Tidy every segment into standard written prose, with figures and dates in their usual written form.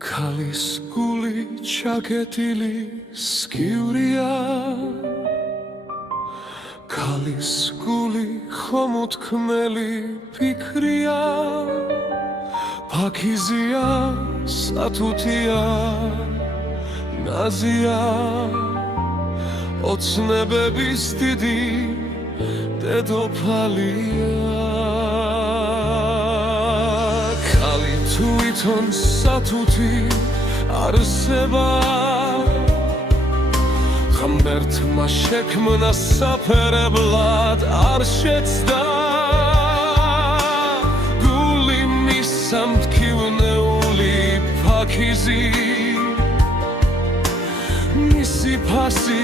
ქალის გული ჩაკეტილი სკივრია, ქალის გული ხომოთქმელი ფიქრია, ფაქიზია, სათუთია, ნაზია, ოცნებების დიდი დედოფალია. ქალი თვითონ სათუთი არსება, ღმერთმა შექმნა საფერებლად არ შეცდა, გული მისცა მტკივნეული ფაქიზი, მისი ფასი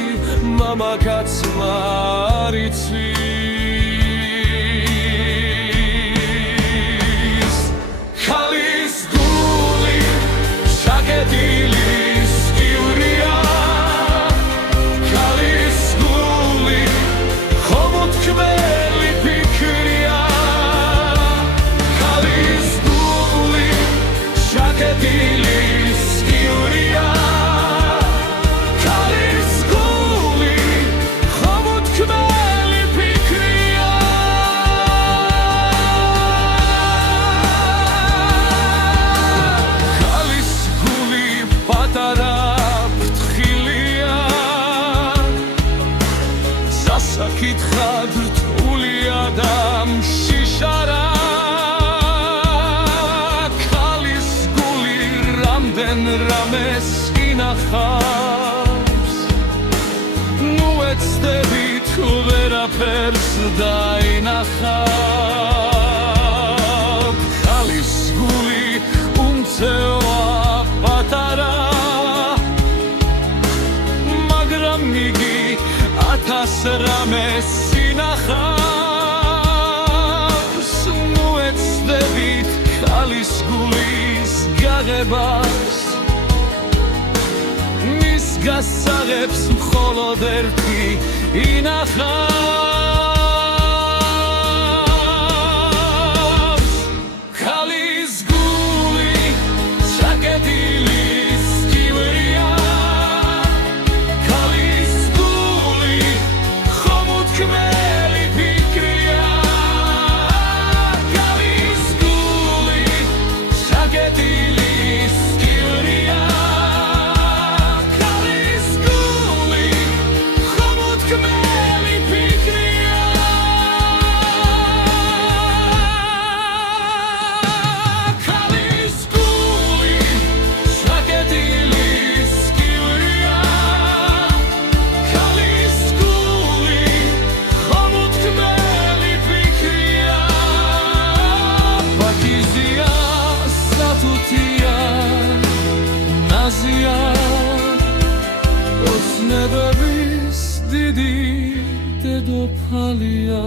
მამაკაცმა არ იცის. ქალის გული ჩაკეტილი სკივრია, ქალის გული ხომოთქმელი ფიქრია, ქალის გული ჩაკეტილი სკივრია, საკითხად რთულია და მშიშარა, ქალის გული რამდენ რამეს ინახავს, ნუ ეცდები თუ ვერაფერს დაინახავ. ქალის გული უმცეოა პატარა, მაგრამ იგი ათას რამეს ინახავს, ნუ ეცდებით ქალის გულის გაღებას, მის გასაღებს მხოლოდ ერთი ინახავს. ქალის გული ჩაკეტილი სკივრია, ნაზია, ოცნებების დიდი დედოფალია.